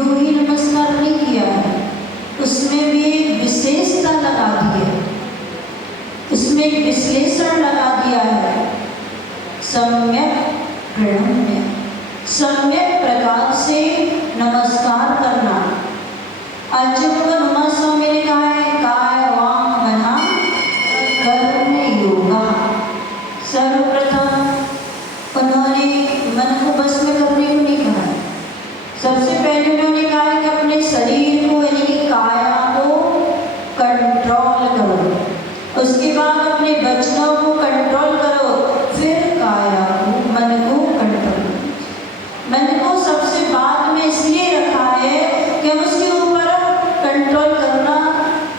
यूं ही नमस्कार नहीं किया है, उसमें भी एक विशेषता लगा दी है, उसमें एक विश्लेषण लगा दिया है। सम्यक प्रणम्य, सम्यक प्रकार से नमस्कार करना। आज जो नुमा स्वामी ने कहा है काय वांग मना कर्म योगा। सर्वप्रथम उन्होंने मन को बस में करने को नहीं कहा, सबसे पहले उन्होंने कहा है कि अपने शरीर को यानी कि काया को कंट्रोल करो, उसके बाद अपने वचनों को कंट्रोल करो, फिर काया को मन को कंट्रोल करो। मन को सबसे बाद में इसलिए रखा है कि हम उसके ऊपर कंट्रोल करना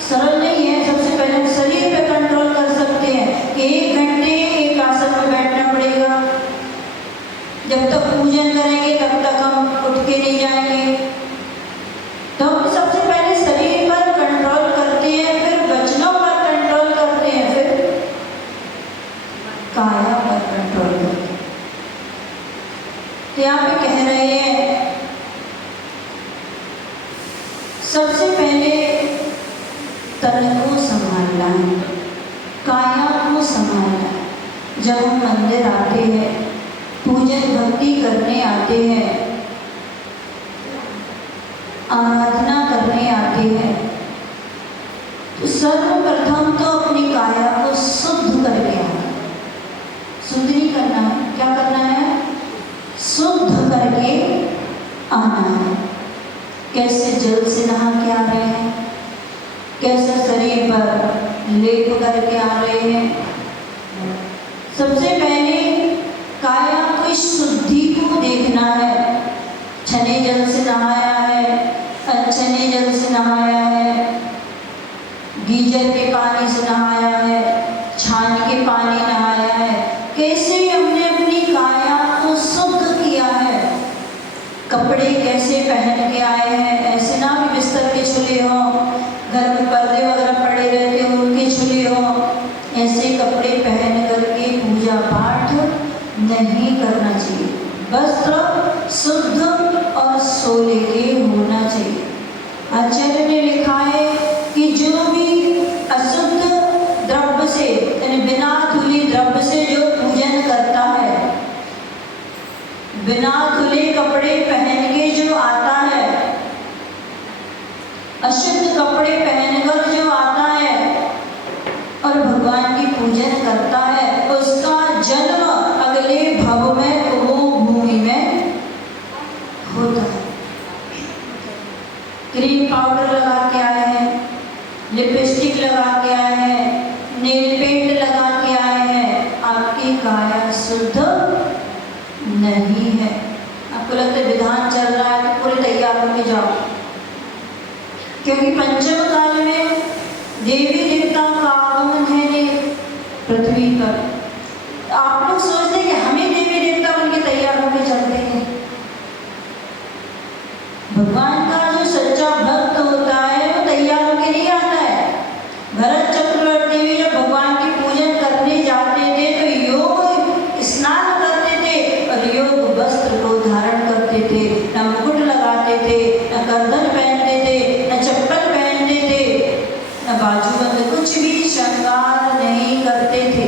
सरल नहीं है। सबसे पहले हम शरीर पे कंट्रोल कर सकते हैं कि 1 घंटे एक आसन में बैठना पड़ेगा, जब तक पूजन करेंगे तब तक हम उठ के नहीं जाएंगे। तो हम सबसे पहले शरीर पर कंट्रोल करते हैं, फिर वचनों पर कंट्रोल करते हैं, फिर काया पर कंट्रोल करते हैं। तो यहाँ पे कह रहे हैं सबसे पहले तन को संभालना है, काया को संभालना है। जब हम मंदिर आते हैं, पूजन भक्ति करने आते हैं, आराधना करने आते हैं, तो सर्वप्रथम तो अपनी काया को शुद्ध करके आना। शुद्ध नहीं करना है, क्या करना है? शुद्ध करके आना है। कैसे? जल से नहा के आ रहे हैं, कैसे शरीर पर लेप करके आ रहे हैं। सबसे पहले काया की शुद्धि को देखना है। छने जल से नहाया है, अच्छने जल से नहाया है, गीजर के पानी से नहाया है, छान के पानी नहाया है, कैसे हमने अपनी काया को शुद्ध किया है। कपड़े कैसे पहन के आए हैं, ऐसे ना भी बिस्तर के छुले हो, घर में पर्दे वगैरह पड़े रहते हो उनके छुले हो, ऐसे कपड़े पहन करके पूजा पाठ नहीं करना चाहिए। वस्त्र शुद्ध और सोले के होना चाहिए। आचार्य ने लिखा है कि जो भी अशुद्ध द्रव्य से यानी बिना धुले द्रव्य से जो पूजन करता है, बिना धुले कपड़े पहन के जो आता है, अशुद्ध कपड़े पहनकर जो आता है और भगवान की पूजन करता है, उसका जन्म अगले भव में वो भूमि में होता है। क्रीम पाउडर लगा के आए हैं, लिपस्टिक लगा के आए हैं, नेल पेंट लगा के आए हैं, आपकी काया शुद्ध नहीं है। आपको लगता है विधान चल रहा है तो पूरे तैयार होके जाओ, क्योंकि पंचम काल में देवी देवता का आगमन है पृथ्वी पर। आप लोग सोचते हैं कि हमें देवी देवता बन के तैयार होके चलते हैं। भगवान का जो सच्चा भक्त होता है वो तैयार होके नहीं आता है। भरत चक्रवर्ती भी जब भगवान की पूजन करने जाते थे तो योग स्नान करते थे और योग वस्त्र को धारण करते थे, न मुकुट लगाते थे, न गर्दन पहनते थे, न चप्पल पहनते थे, न बाजूबंद, कुछ भी श्रृंगार नहीं करते थे।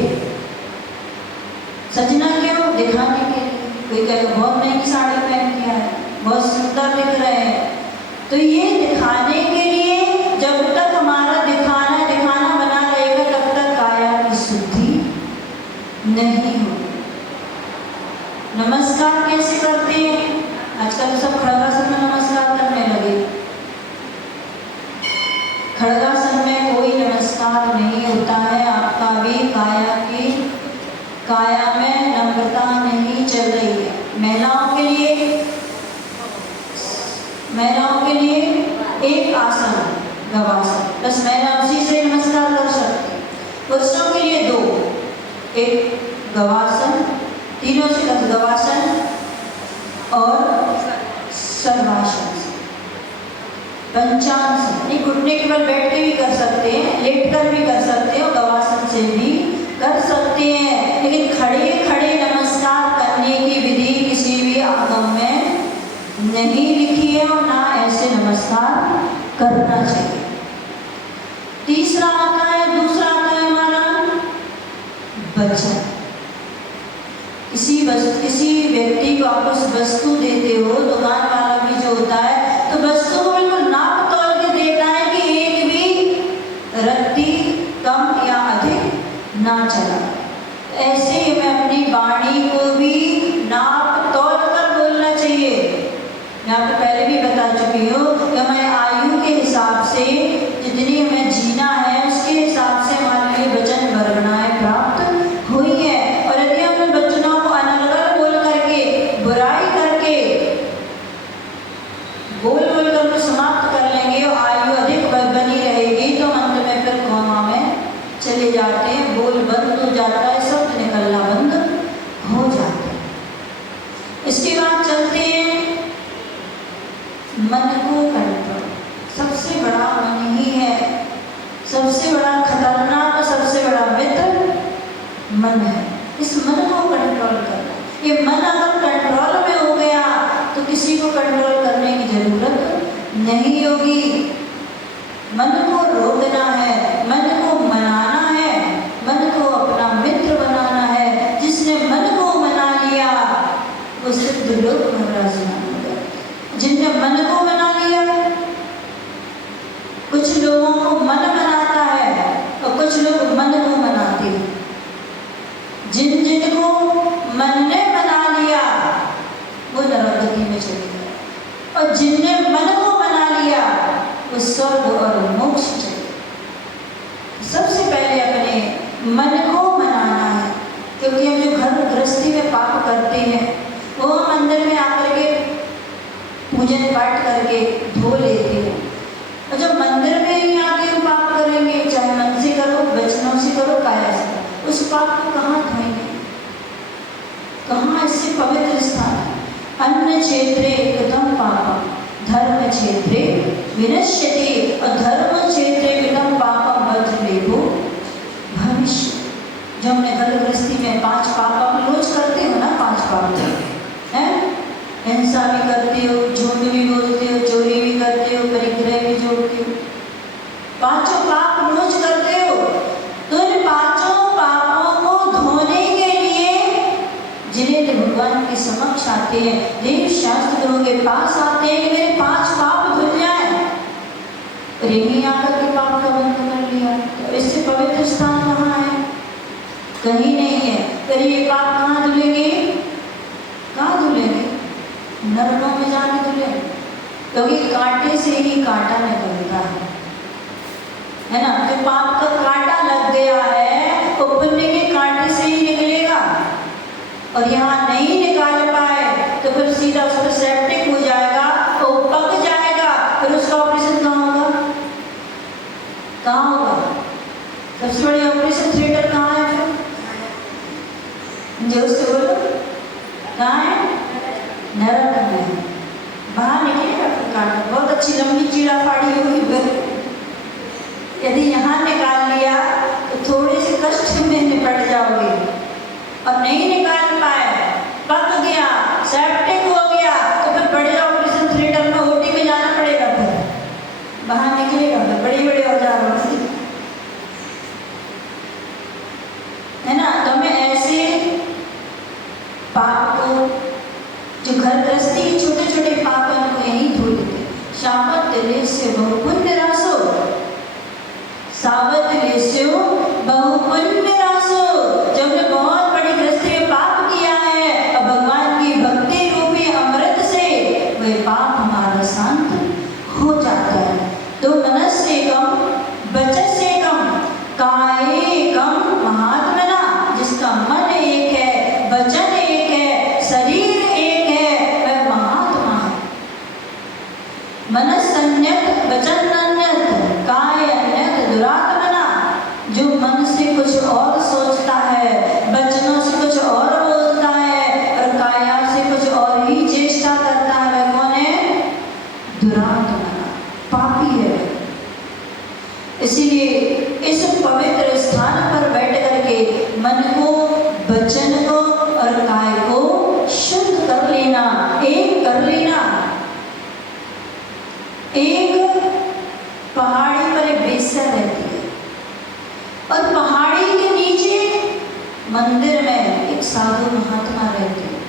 सजना क्यों? दिखाने के लिए। कोई कहेगा बहुत नई साड़ी पहन के आए, बहुत सुंदर दिख रहे हैं, तो ये दिखाने के लिए। जब तक हमारा दिखाना बना रहेगा तब तक काया की शुद्धि नहीं हो। नमस्कार कैसे करते हैं? आजकल तो सब खड़गासन में नमस्कार करने लगे। खड़गासन में कोई नमस्कार नहीं होता है। आपका भी काया में नम्रता नहीं चल रही है। महिलाओं के लिए एक आसन गवासन, बस महिला उसी से नमस्कार कर सकती है। पुरुषों के लिए 2, एक गवासन, तीनों से गवासन और सर्वासन, पंचासन। नहीं, घुटने के बल बैठ के भी कर सकते हैं, लेट कर भी कर सकते हैं और गवासन से भी कर सकते हैं। लेकिन खड़े खड़े नमस्कार करने की विधि किसी भी आगम में नहीं लिखी है और ना करना चाहिए। तीसरा आता है, दूसरा आता है हमारा वचन। किसी व्यक्ति को आप उस वस्तु देते हो, दुकान वाला भी जो होता है तो वस्तु को बिल्कुल नाप तोल के देता है कि एक भी रत्ती कम या अधिक ना चला। ऐसे ही हमें अपनी वाणी को भी नाप तोल कर बोलना चाहिए। मैं आपको पहले भी बता चुकी हूँ कि हमारे आयु के हिसाब से जितनी हमें जीना है उसके हिसाब से हमारे लिए वचन वर्गणाएं प्राप्त हुई है। और यदि हम वचनों को अनर्गल बोल करके, बुराई करके, बोल कर उनको समाप्त कर लेंगे और आयु अधिक बनी रहेगी तो अंत में फिर कोमा में चले जाते हैं, बोल बंद हो जाता है, शब्द निकलना बंद हो जाता है। इसके बाद चलते हैं मन को कंट्रोल। सबसे बड़ा मन ही है, सबसे बड़ा खतरनाक, सबसे बड़ा मित्र मन है। इस मन को कंट्रोल करना, ये मन अगर कंट्रोल में हो गया तो किसी को कंट्रोल करने की जरूरत नहीं होगी। मन को रोकना है, मन को मनाना है, मन को अपना मित्र बनाना है। जिसने मन को मना लिया वो सिद्ध लोक में विराजमान हो गया। जिनने मन को मना लिया, कुछ लोगों को मन मनाता है और कुछ लोग मन को मनाते हैं। जिनको मन ने मना लिया वो नरकगति में चले गए और जिनने मन को मना लिया वो स्वर्ग और मोक्ष चले। सबसे पहले अपने मन को मनाना है, क्योंकि हम जो घर गृहस्थी में पाप करते हैं वो हम अंदर में आकर के पूजन पाठ करके धो लेते हैं। और जब मंदिर में ही आके हम पाप करेंगे, चाहे मन से करो, वचनों से करो, काया से करो, उस पाप को कहाँ धोएंगे, कहाँ इससे पवित्र स्थान है। अन्य क्षेत्रे कृतं पापम धर्म क्षेत्रे विनश्यते और धर्म क्षेत्रे कृतं पापम वज्रलेपो भविष्य। जो हमने घर गृहस्थी में 5 पाप आप रोज करते हो ना, 5 पाप है, हिंसा भी करते हो, झूठ भी बोलते हो, चोरी भी करते हो, परिग्रह भी जोड़ते हो, 5 पाप रोज करते हो। तो इन 5 पापों को धोने के लिए जिन्हें भगवान के समक्ष आते हैं, देव शास्त्र गुरु के पास आते हैं कि मेरे 5 पाप धुल जाए, और यही आकर के पाप का बंद कर लिया। तो इससे पवित्र स्थान कहाँ है? कहीं नहीं है। फिर ये पाप कहाँ धुलेंगे? कहाँ धुलेंगे? नरकों में जाके धुलेंगे, क्योंकि कांटे से ही कांटा निकलता है ना। जो पाप का कांटा लग गया है वो पुण्य के कांटे से ही निकलेगा, और यहाँ नहीं निकाल पाए तो फिर सीधा उस पर सेप्टिक हो जाएगा, वो पक जाएगा, फिर उसका ऑपरेशन कहाँ होगा? कहाँ होगा? सबसे बड़ी ऑपरेशन थिएटर कहाँ है? जो उससे बोलो कहाँ है? नरक में। बाहर निकलेगा तो कांटा, बहुत अच्छी लंबी चीड़ा फाड़ी होगी, यदि यहाँ निकाल लिया तो थोड़े से कष्ट में निपट जाओगे, और नहीं निकाल पाए, पक गया, सेप्टिक हो गया, तो फिर बड़े ऑपरेशन थिएटर में ओटी में जाना पड़ेगा। फिर बाहर निकलेगा तो बड़ी बड़ी औजार होगी, है ना। तो हमें ऐसे पाप को, जो घर गृहस्थी के छोटे छोटे पाप हैं उनको यही धो देते। शावत लेस्यो बहुपुण्य रासो, सावत लेस्यो बहुपुण्य रासो। जब हमने बहुत बड़ी गृहस्थी में पाप किया है और भगवान की भक्ति रूपी अमृत से वह पाप हमारा शांत हो जाता है। तो मनस्य कम वचस्य कम काये कम महात्मना, जिसका मन एक है, वचन एक है, शरीर एक है, वह महात्मा है। मनस अन्यत वचन अन्यत काय अन्यत दुरात्मना। जो मन से कुछ और सोचता है, वचनों से कुछ और बोलता है और काया से कुछ और ही चेष्टा करता है, वह कौन है? दुरात्मना, पापी है। इसीलिए इस पवित्र स्थान पर बैठ करके मन को, वचन को और काय को शुद्ध कर लेना, एक कर लेना। एक पहाड़ी पर एक वेश्या रहती है और पहाड़ी के नीचे मंदिर में एक साधु महात्मा रहते हैं।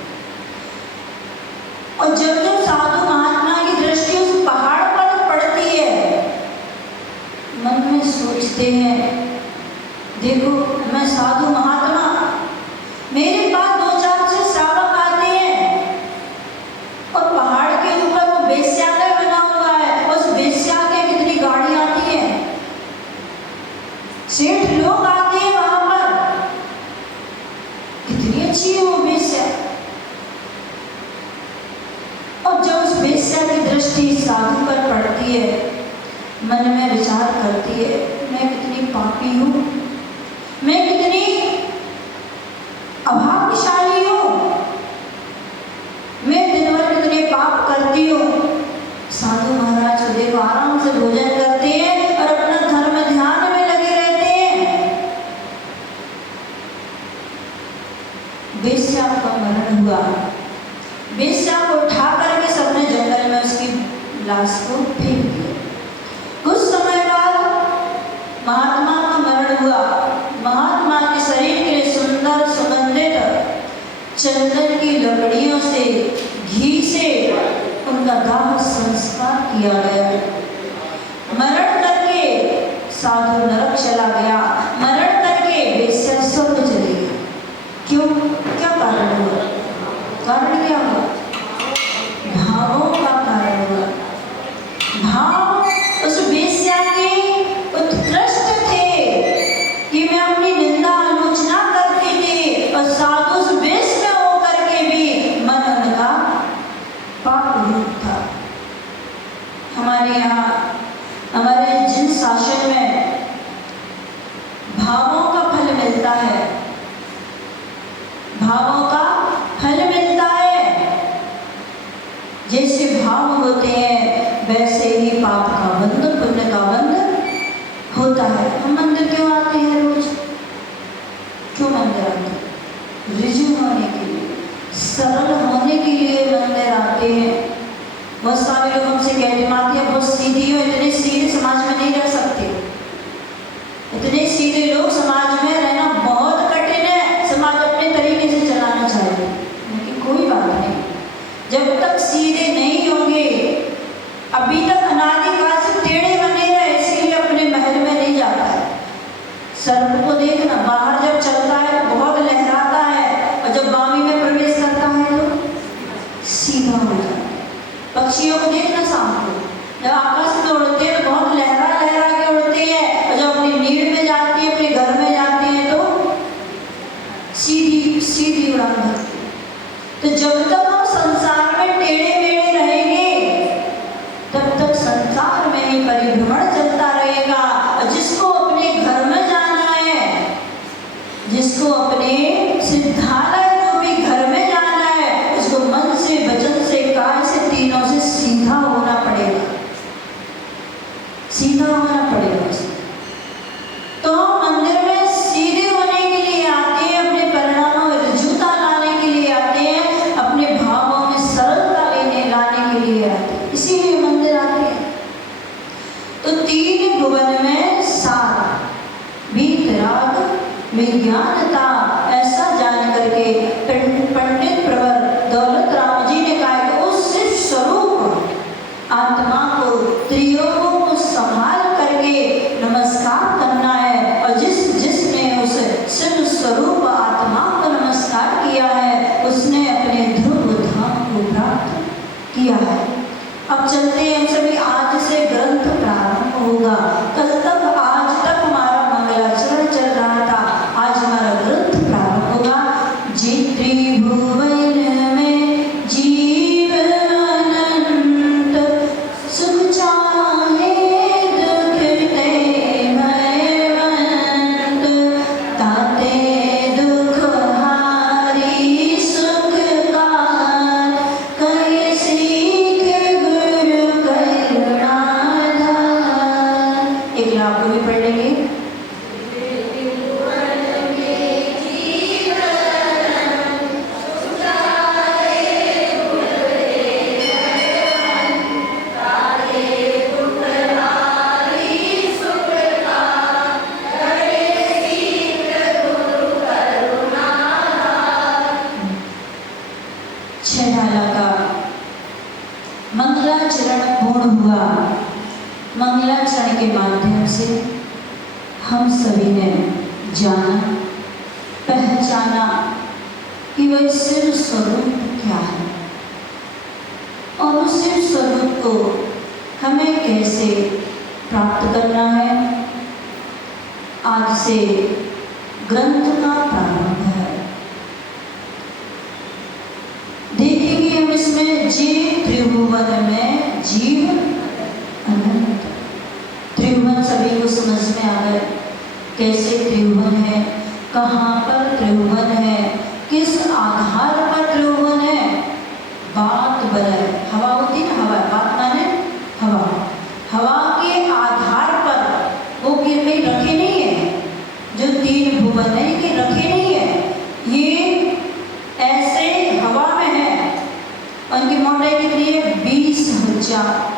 और जब जब साधु महात्मा की दृष्टि उस पहाड़ पर पड़ती है, मन में सोचते हैं, देखो मैं साधु महात्मा, मेरे पास 2-4 से श्रावक आते हैं और पहाड़ के ऊपर वो वेश्यालय बना हुआ है, उस वेश्या के कितनी गाड़ी आती है, सेठ लोग आते हैं वहां पर, कितनी अच्छी है वो वेश्या। और जब उस वेश्या की दृष्टि साधु पर पड़ती है, मन में विचार करती है, मैं कितनी पापी हूं, मैं कितनी अभाग्यशाली हूं, मैं दिन भर कितने पाप करती हूँ। साधु महाराज तो देखो आराम से भोजन करते हैं और अपना धर्म ध्यान में लगे रहते हैं। वेश्या का मरण हुआ, वेश्या को उठा करके सबने जंगल में उसकी लाश को फेंक दिया। कुछ समय बाद महात्मा का मरण हुआ। महात्मा के शरीर के लिए सुंदर सुगंधित चंदन की लकड़ियों से, घी से उनका दाह संस्कार किया गया। मरण करके साधु नरक चला गया, मरण करके वेश्या स्वर्ग चली गई। क्यों? क्या कारण हुआ? कारण क्या हुआ? भावों का कारण हुआ। भाव उस वेश्या के उत्कृष्ट थे कि मैं अपनी निंदा आलोचना करती थी, और साधु उस वेश में होकर के भी मन उनका पाप रूप था। हमारे यहाँ हमारे जिन शासन में भावों का फल मिलता है, भावों का फल मिलता है, जैसे भाव होते हैं वैसे ही पाप का बंध, पुण्य का बंध होता है। हम मंदिर क्यों आते हैं रोज? क्यों मंदिर आते हैं? रिजु होने के लिए, सरल होने के लिए मंदिर आते हैं। बहुत सारे लोग हमसे कहते माते हैं बहुत सीधी हो, इतने सीधे समाज में नहीं रह सकते, इतने सीधे लोग समाज में रहना बहुत कठिन है, समाज अपने तरीके से चलाना चाहिए। लेकिन कोई बात नहीं, जब तक सीधे नहीं होंगे, अभी तक अनादिकाल से टेढ़े बने रहे, इसीलिए अपने महल में नहीं जाता है। सर्प को देखना, बाहर जब चलता है तो बहुत लहराता है, और जब बामी में प्रवेश करता है तो सीधा हो जाता है। पक्षियों को देखना, शाम को जब आकाश में उड़ते हैं तो बहुत लहरा लहरा के उड़ते हैं, और जब अपनी नीड़ में जाती है, अपने घर में जाते हैं तो सीधी सीधी उड़ान भरते हैं। तो जब तक हम संसार में टेढ़े मेढ़े रहेंगे, तब तक संसार में ही परिभ्रमण चलता रहेगा। और जिसको अपने घर में जाना है, जिसको अपने सिद्धालय रूपी घर में जाना है, उसको मन से, वचन से, काय से, तीनों से सीधा होना पड़ेगा, सीधा होना पड़ेगा। तो हम मंदिर में सीधे होने के लिए आते हैं, अपने परिणामों में ऋजुता लाने के लिए आते हैं, अपने भावों में सरलता लाने के लिए आते हैं, इसीलिए मंदिर आते हैं। तो 3 भुवन में सार, वीतराग, विज्ञानता, ऐसा जान करके पंडित प्रवर दौलत राम जी ने कहा कि उस स्वरूप आत्मा को, त्रियोगों को संभाल करके नमस्कार करना है। और जिसने उस शिव स्वरूप आत्मा को नमस्कार किया है, उसने अपने ध्रुव धाम को प्राप्त किया है। अब चलते हैं सभी, आज से ग्रंथ प्रारंभ होगा। कल तक, आज तक हमारा मंगलाचरण चल रहा था, आज हमारा ग्रंथ प्रारंभ होगा। जी त्रिभुवन जब पूर्ण हुआ, मंगलाचरण के माध्यम से हम सभी ने जाना, पहचाना कि वह शिव स्वरूप क्या है और उस शिव स्वरूप को हमें कैसे प्राप्त करना है। आज से ग्रंथ का प्रारंभ है। देखेंगे हम इसमें जीव त्रिभुवन में जीव अनंत। त्रिभुवन सभी को समझ में आ गए, कैसे त्रिभुवन है, कहाँ पर त्रिभुवन है, किस आधार पर त्रिभुवन है। बात बदल, हवा होती है ना, हवा, बात माने हवा, हवा के आधार पर वो कहीं रखे नहीं है। जो तीन भुवन है कि रखे नहीं है, ये ऐसे हवा में है। उनकी मोटाई कितनी है? 20,000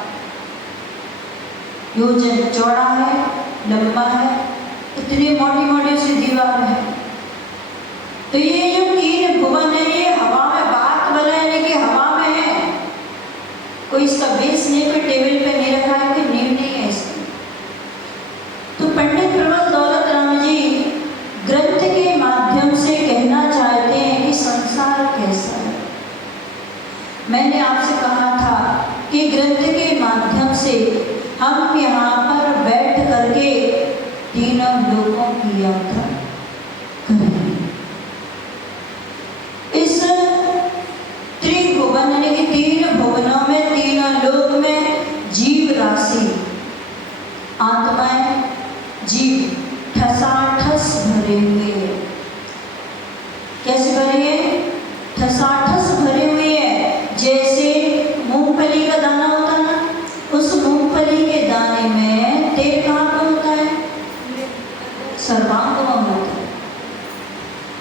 योजन चौड़ा है, लंबा है, इतनी मोटी मोटी सी दीवार है। तो ये जो तीन भुवन है ये हवा में, बात बनाने की हवा में है। कोई इसका बेस नहीं, कोई टेबल पे नहीं रखा है, कोई नींव नहीं है इसकी। तो पंडित प्रबल दौलत राम जी ग्रंथ के माध्यम से कहना चाहते हैं कि संसार कैसा है। मैंने आपसे कहा था कि ग्रंथ के माध्यम से हम यहाँ पर बैठ करके तीनों लोकों की यात्रा करेंगे। इस त्रिभुवन यानी कि तीन भुवनों में, तीनों लोक में जीव राशि, आत्माएं, जीव ठसाठस भरे हुए हैं। कैसे भरे हैं? ठसाठस भरे हुए हैं। जैसे मूंगफली का दाना होता है ना, उस मूंगफली के दाने में तेल कहाँ पर होता है? सर्वांग में होता है।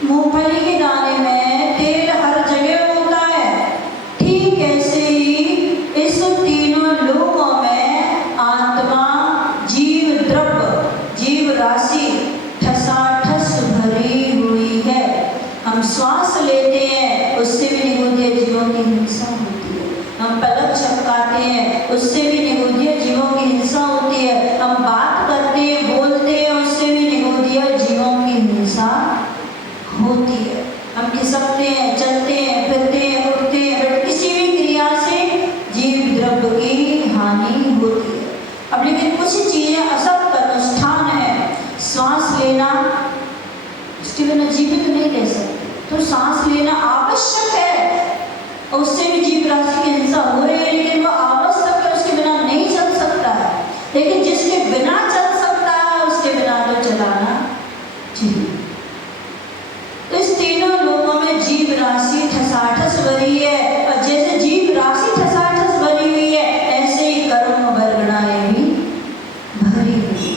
मूंगफली के दाने में तेल हर जगह होता है। ठीक ऐसे ही इस तीनों लोकों में आत्मा, जीव द्रव्य, जीव राशि ठसाठस भरी हुई है। हम श्वास लेते हैं, उससे भी निगूढ़ जीवों की हिंसा होती है। हम पलक झपकाते हैं, उससे भी निगूढ़ जीवों की हिंसा होती है। हम बात करते हैं, बोलते हैं, उससे भी निगूढ़ जीवों की हिंसा होती है। हम खिसकते हैं, चलते हैं, फिरते हैं, उठते हैं, बट किसी भी क्रिया से जीव द्रव्य की हानि होती है। अब लेकिन कुछ चीजें असत अनुष्ठान है। सांस लेना, उसके बिना जीवित नहीं रह सकते, तो सांस लेना आवश्यक है और उससे भी जीव राशि की हिंसा हो रही है, लेकिन वो आवश्यक है, उसके बिना नहीं चल सकता है। लेकिन जिसके बिना चल सकता है उसके बिना तो चलाना चाहिए। तो इस तीनों लोगों में जीव राशि ठसाठस भरी है, और जैसे जीव राशि ठसाठस भरी हुई है, ऐसे ही कर्म वर्गणाएं भी भरी हुई।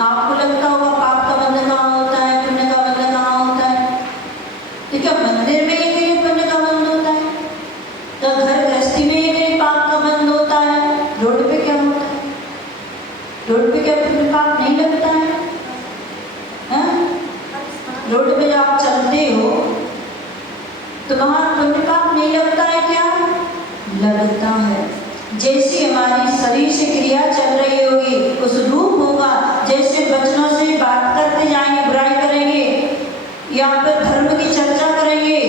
आपको लगता होगा पाप का बंध कहाँ होता है, पुण्य का बंध कहाँ होता है? तो क्या मंदिर में एक ही पुण्य का बंध होता है? तो घर गृहस्थी में एक ही पाप का बंध होता है? रोड पे क्या होता है? रोड पे क्या पुण्य पाप नहीं लगता है? रोड पे जब आप चलते हो तो वहां पुण्य पाप नहीं लगता है क्या? लगता है। जैसी हमारी शरीर से क्रिया चल रही होगी उस रूप होगा। जैसे बच्चों से बात करते जाएंगे, बुराई करेंगे या फिर धर्म की चर्चा करेंगे,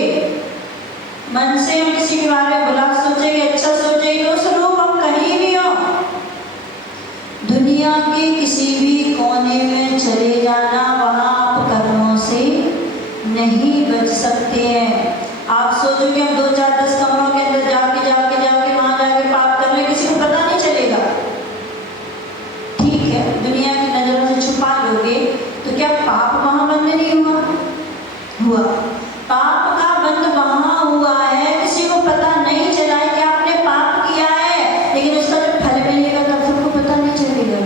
मन से हम किसी के बारे में बुरा सोचेंगे, अच्छा सोचेंगे, तो उस रूप हम कहीं भी हो, दुनिया के किसी भी कोने में चले जाना, वहां आप कर्मों से नहीं बच सकते हैं। आप सोचोगे हम 2, 4, 10 कमरों के अंदर जाके जाके जाके वहां जाके पाप कर ले, किसी को पता नहीं चलेगा। ठीक है, दुनिया की नजरों से छुपा लोगे तो क्या पाप वहां बंद नहीं हुआ? हुआ। पाप का बंद वहां हुआ है, किसी को पता नहीं चला है कि आपने पाप किया है, लेकिन उसका जब फल मिलेगा तब सबको पता नहीं चलेगा।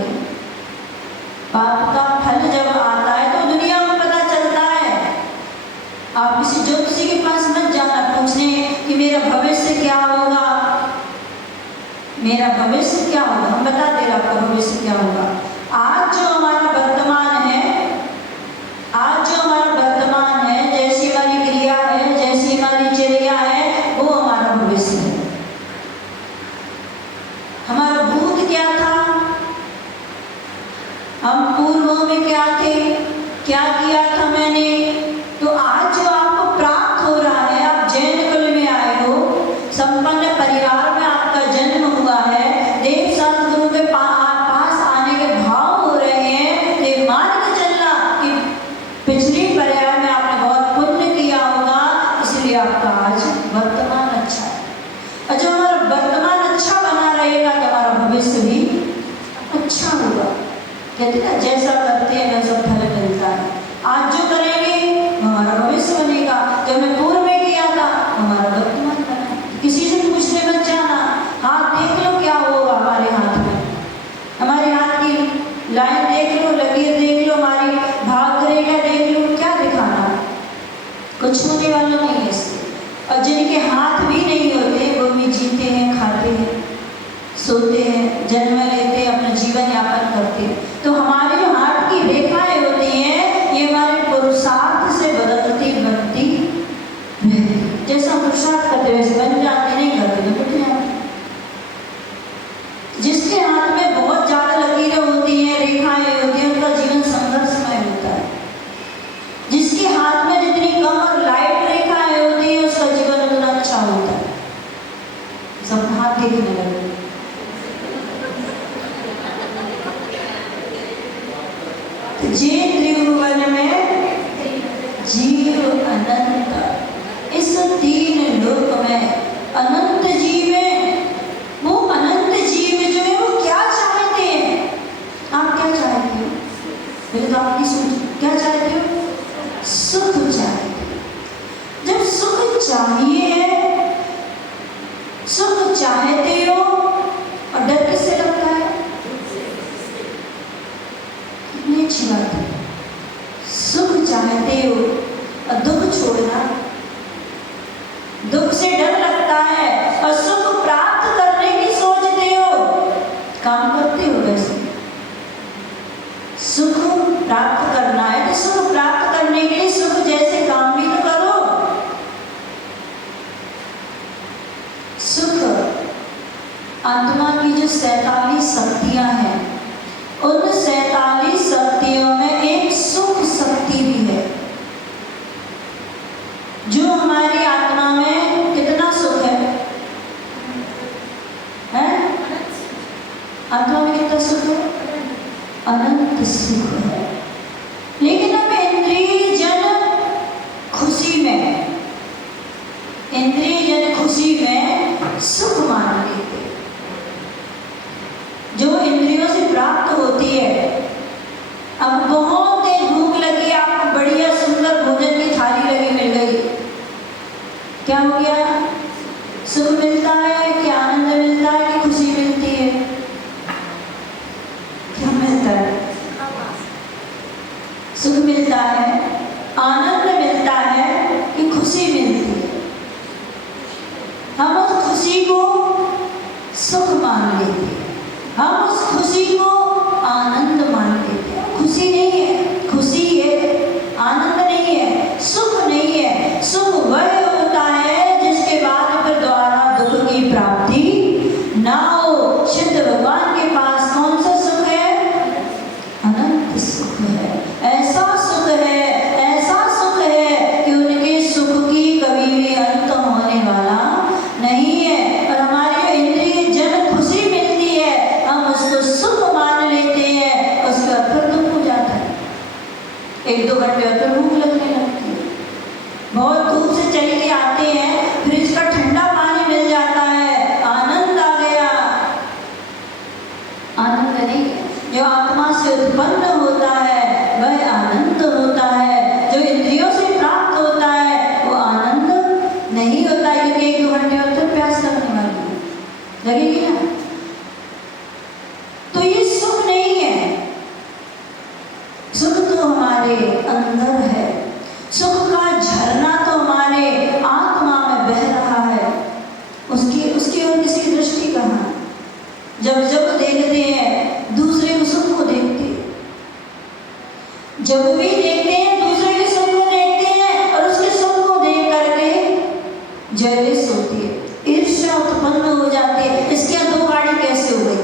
पाप का फल जब आता है तो दुनिया को पता चलता है। आप किसी ज्योतिषी के पास मत जाना पूछने कि मेरा भविष्य क्या होगा, मेरा भविष्य क्या होगा। हम बता दे आपका भविष्य क्या होगा। आज जो हमारा वर्तमान है, आज जो हमारा वर्तमान है, जैसी हमारी क्रिया है, जैसी हमारी चर्या है, वो हमारा भविष्य है। क्या था, हम पूर्वों में क्या थे, क्या किया था मैंने। तो आज जो आपको प्राप्त हो रहा है, आप जैन कुल में आए हो, संपन्न परिवार में आपका जन्म हुआ है, देव सतगुरु के पास आने के भाव हो रहे हैं, तो मान के चलना कि पिछली पर्याय में आपने बहुत पुण्य किया होगा, इसलिए आपका आज वर्तमान अच्छा है। और जो हमारा वर्तमान अच्छा बना रहेगा तो हमारा भविष्य भी अच्छा होगा। कहते ना जैसा करते हैं वैसा फल मिलता है। आज जो करेंगे हमारा भविष्य बनेगा, जो हमने पूर्व में किया था हमारा वर्तमान बना। किसी से पूछने मत जाना, हाथ देख लो क्या होगा हमारे हाथ में, हमारे हाथ की लाइन देख लो, लकीर देख लो, हमारी भाग रेखा देख लो, क्या दिखाना, कुछ होने वाला नहीं है इससे। और जिनके हाथ भी नहीं होते वो भी जीते हैं, खाते हैं, सोते हैं, जन्म लेते हैं, अपना जीवन यापन करते हैं। तो हमारे जो हाथ की रेखाएं होती हैं ये हमारे पुरुषार्थ से बदलती बनती रहती, जैसा पुरुषार्थ करते वैसे बन जाते, नहीं करते तो टूट जाते। जिसके हाथ में बहुत ज्यादा लकीरें होती हैं, रेखाएं होती हैं, उनका जीवन संघर्षमय होता है। जिसके हाथ में जितनी कम और लाइट रेखाएं होती हैं उसका जीवन उतना अच्छा होता है। सब हाथ देखने लगे। जे त्रिभुवन में जीव अनंत, इस तीन लोक में अनंत जीव है। वो अनंत जीव जो है वो क्या चाहते हैं, आप क्या चाहते हो, पहले तो आप सोचो क्या चाहते हो, सुख चाहते हो। जब सुख चाहिए, सुख चाहते हो, और डर किससे लगता है, कितनी अच्छी बात है। सुख चाहते हो और दुख छोड़ना, दुख से डर लगता है और सुख प्राप्त करने की सोचते हो, काम करते हो वैसे। सुख प्राप्त करना है तो सुख प्राप्त करने के लिए सुख जैसे काम भी तो करो। सुख आत्मा की जो 47 शक्तियां हैं, उन 47 शक्तियों में एक सुख शक्ति भी है, जो हमारी आत्मा में कितना सुख है, हैं? आत्मा में कितना सुख है, अनंत सुख है। लेकिन हम इंद्रिय जन खुशी में, इंद्रिय जन खुशी में सुख मान लेते, जो इंद्रियों से प्राप्त होती है। अब बहुत तेज भूख लगी, आपको बढ़िया सुंदर भोजन की थाली लगी मिल गई, क्या हो गया, सुख मिलता है कि आनंद मिलता है कि खुशी मिलती है, क्या मिलता है, सुख मिलता है, आनंद मिलता है कि खुशी मिलती है। हम उस खुशी को सुख मान लेते हैं, हम उस खुशी को आनंद मान लेते हैं। खुशी नहीं है, खुशी है, आनंद नहीं है, सुख नहीं है। सुख वह होता है जिसके बाद फिर दोबारा दुख की प्राप्ति ना हो। सिद्ध भगवान के पास कौन सा सुख है, अनंत सुख है। ऐसा सुख है, ऐसा सुख है कि उनके सुख की कभी भी अंत होने वाला नहीं है। और हमारे इंद्रिय जन खुशी मिलती है, हम उसको सुख मान लेते हैं, उसके बाद फिर दुख हो जाता है। 1-2 घंटे बाद भूख लगने लगती है, बहुत धूप से चल के आते हैं, फ्रिज का ठंडा पानी मिल जाता है, आनंद आ गया। आनंद नहीं, जो आत्मा से उत्पन्न होता है वह आनंद होता है, जो इंद्रियों से प्राप्त होता है वो आनंद नहीं होता, क्योंकि 1-2 घंटे बाद तो प्यास लगने वाली है, लगेगी ना। तो ये सुख नहीं है, सुख तो हमारे अंदर है, सुख का झरना तो हमारे आत्मा में बह रहा है। उसकी और किसी दृष्टि कहाँ, जब जब देखते हैं दूसरे के सुख को देखते हैं, जब भी देखते हैं दूसरे के सुख को देखते हैं, और उसके सुख को देख करके जैलिस होती है, ईर्ष्या उत्पन्न हो जाती है। इसके 2 गाड़ी कैसे हो गई,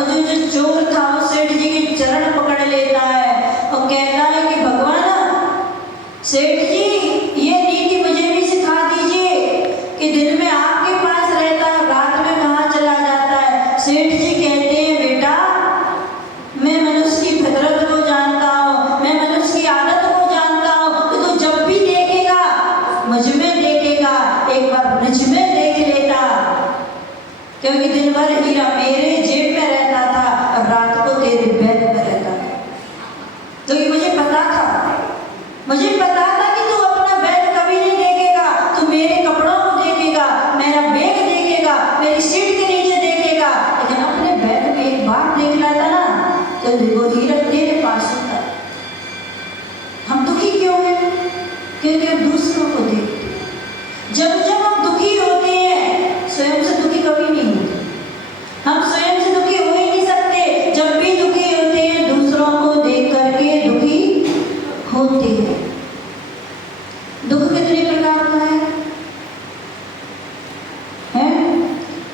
और जो जो चोर था वो सेठ जी के चरण पकड़ लेता है और कहता है कि भगवान, सेठ जी ये नीति मुझे भी सिखा दीजिए कि दिन में आपके पास रहता है, रात में कहाँ चला जाता है। सेठ जी कहते हैं बेटा, मैं मनुष्य की फितरत को जानता हूँ, मैं मनुष्य की आदत को जानता हूँ, तो तू जब भी देखेगा मुझ में देखेगा, एक बार मुझ में देख लेता, क्योंकि दिन भर हीरा मेरे जेब में रहता था और रात को तेरे बैग में रहता था। तो ये मुझे पता था कि तू अपना बैग कभी नहीं देखेगा, तू मेरे कपड़ों को देखेगा, मेरा बैग देखेगा, मेरी सीट के नीचे देखेगा, लेकिन अपने बैग में एक बार देख लेता ना तो वो हीरा तेरे पास होता। हम दुखी क्यों हैं? क्योंकि हम दूसरों को देखते। जब जब हम दुखी होते हैं, स्वयं से दुखी कभी नहीं होते। हम स्वयं से दुखी हो ही नहीं सकते। जब भी दुखी होते हैं दूसरों को देख करके दुखी होते हैं। दुख कितने प्रकार का है?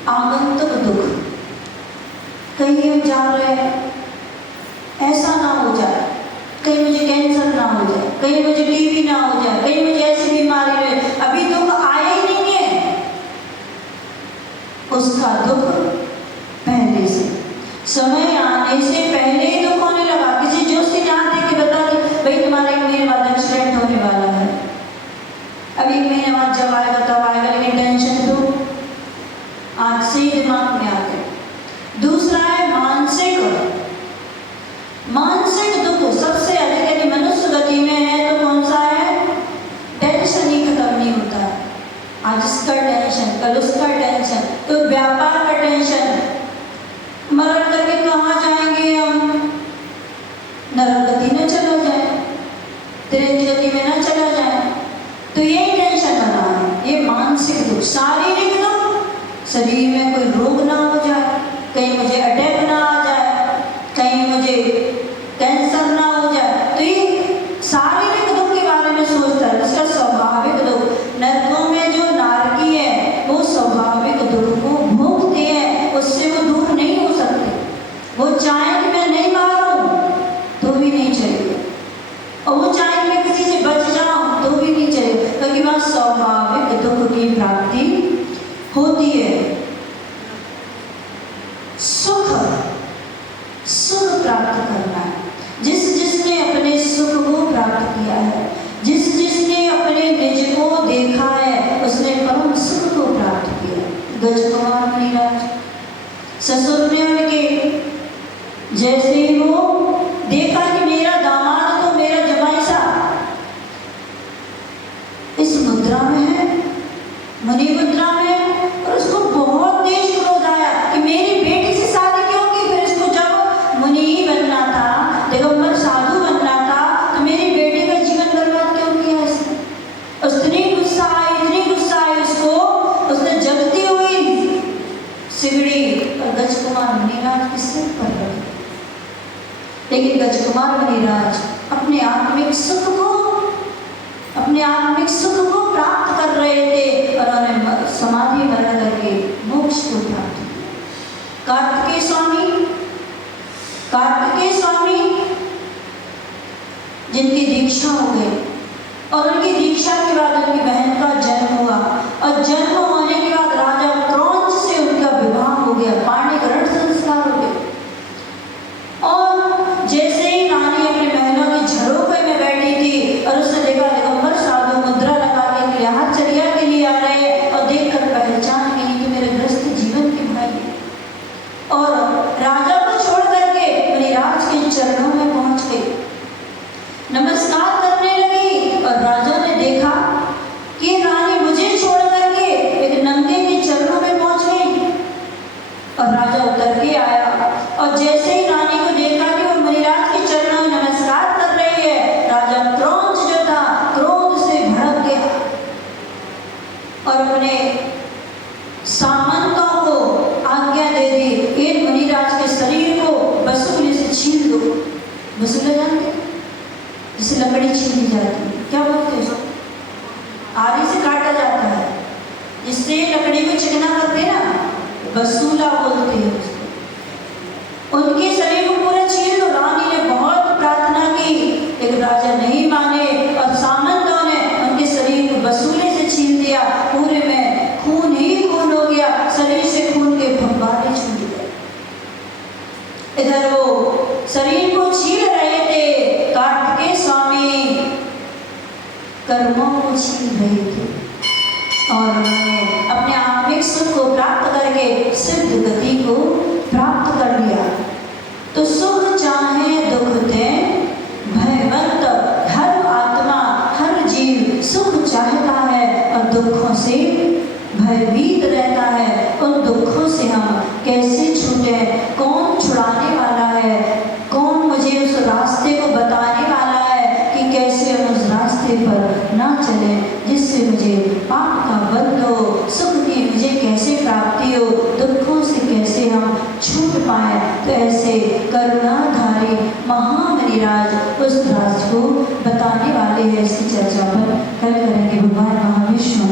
आगंतुक दुख। कहीं हम जा रहे हैं, ऐसा ना हो जाए, कहीं मुझे कैंसर ना हो जाए, कहीं मुझे टीबी ना हो जाए, कहीं मुझे ऐसी बीमारी रहे, अभी दुख आया ही नहीं है, उसका दुख पहले से, समय आने से पहले ही दुख होने लगा। किसी जोशी ने हाथ देके बता दी, भाई तुम्हारे एक महीने बाद एक्सीडेंट होने वाला है। अभी एक महीने बाद जब आएगा तब आएगा, लेकिन टेंशन तो आज से ही दिमाग में आ गया। दूसरा है मानसिक दुख। सबसे अधिक यदि मनुष्य गति में है तो कौन सा है? टेंशन ही खत्म नहीं होता है। आज इसका टेंशन, कल उसका टेंशन, तो व्यापार का टेंशन, मरण करके कहाँ जाएंगे हम? नरक गति में चला जाए, तेज गति में ना चला जाए, तो यही टेंशन बना है। ये मानसिक दुख। शारीरिक दुख, शरीर में कोई रोग ना हो जाए, कहीं मुझे अटैक ना आ जाए, कहीं मुझे कैंसर ना हो जाए, तो ये शारीरिक दुख के बारे में सोचता है। इसका स्वाभाविक दुख। नरकों में जो नारकी है वो स्वाभाविक दुख को भोगते हैं, उससे वो दूर नहीं हो सकते। वो चाहे कि मैं नहीं मारूं तो भी नहीं चलेगा, और वो चाहे कि मैं किसी से बच जाऊं तो भी नहीं चलेगा, क्योंकि वहाँ स्वाभाविक दुख की प्राप्ति होती है। सुख प्राप्त करना है। जिसने अपने सुख को प्राप्त किया है, जिसने अपने निज को देखा है, उसने परम सुख को प्राप्त किया। गजकुमार मुनिराज ससुर ने उनके जैसे ही वो देखा कि मेरा दामाद तो मेरा जमाई सा इस मुद्रा में है, मुनि मुद्रा में है, और उसको बहुत तेज क्रोध आया कि मेरी बेटी से शादी क्यों की? फिर इसको जब मुनि ही बनना था, दिगंबर साधु बनना था, तो मेरी बेटी का जीवन बर्बाद क्यों किया इसने? इतनी गुस्सा आई उसको, उसने जलती हुई सिगड़ी और गजकुमार मुनिराज के सिर पर रखी। लेकिन गजकुमार मुनिराज अपने आत्मिक सुख को प्राप्त कर रहे थे, और उन्होंने समाधि मरण करके मोक्ष को प्राप्त किया। कार्तिकेय स्वामी जिनकी दीक्षा हो गई, और उनकी दीक्षा के बाद उनकी बहन का जन्म हुआ, और जन्म होने के बाद राजा क्रौंच से उनका विवाह हो गया, पाणिग्रहण संस्कार हो गया। और जैसे ही रानी अपने महलों के झरोखे में बैठी थी और उसने देखा दिगंबर साधु मुद्रा लगा के यहाँ चर्या के लिए आ रहे हैं, और देखकर पहचान गई कि मेरे ग्रस्त जीवन के भाई हैं, और राजा को छोड़ करके मुनिराज के चरणों में पहुंच गई, नमस्कार करने लगी। और राजा ने देखा कि रानी मुझे छोड़ करके एक नंगे के चरणों में पहुंच गई, और राजा उतर के आया, और जैसे ही रानी को देखा कि वो मुनिराज के चरणों में नमस्कार कर रही है, राजा क्रौंच जो था क्रोध से भड़क गया और अपने सामंतों को आज्ञा दे दी, इन मुनिराज के शरीर को बसूले से छीन दो। बसूले जानते, जिसे लकड़ी छीनी जाती है, क्या बोलते हैं उसको? आरी से काटा जाता है, जिससे लकड़ी को चिकना करते हैं ना, बसूला बोलते हैं उसको। उनके शरीर को पूरा छील दो। रानी ने बहुत प्रार्थना की, लेकिन राजा नहीं माने और सामंतों ने उनके शरीर को बसूले से छील दिया। पूरे में खून ही खून हो गया, शरीर से खून के फव्वारे छूट गए। इधर वो शरीर को छील रहे थे, कार्तिकेय स्वामी कर्मों को छील रहे थे और उन्होंने अपने आत्मिक सुख को प्राप्त करके सिद्ध गति को प्राप्त कर लिया। तो सुख चाहे दुख दे, भयवंत हर आत्मा हर जीव सुख चाहता है और दुखों से भयभीत रहता है। उन दुखों से हम कैसे छूटे? कौन छुड़ाने वाला है? कौन मुझे उस रास्ते को बताने वाला है कि कैसे हम उस रास्ते पर ना चले जिससे मुझे पाप का बंध हो, सुख की मुझे कैसे प्राप्ति हो, दुखों से कैसे हम छूट पाए? तो ऐसे करुणाधारी महामुनिराज उस राज को बताने वाले हैं। इसकी चर्चा पर कल करेंगे। भगवान महाविष्णु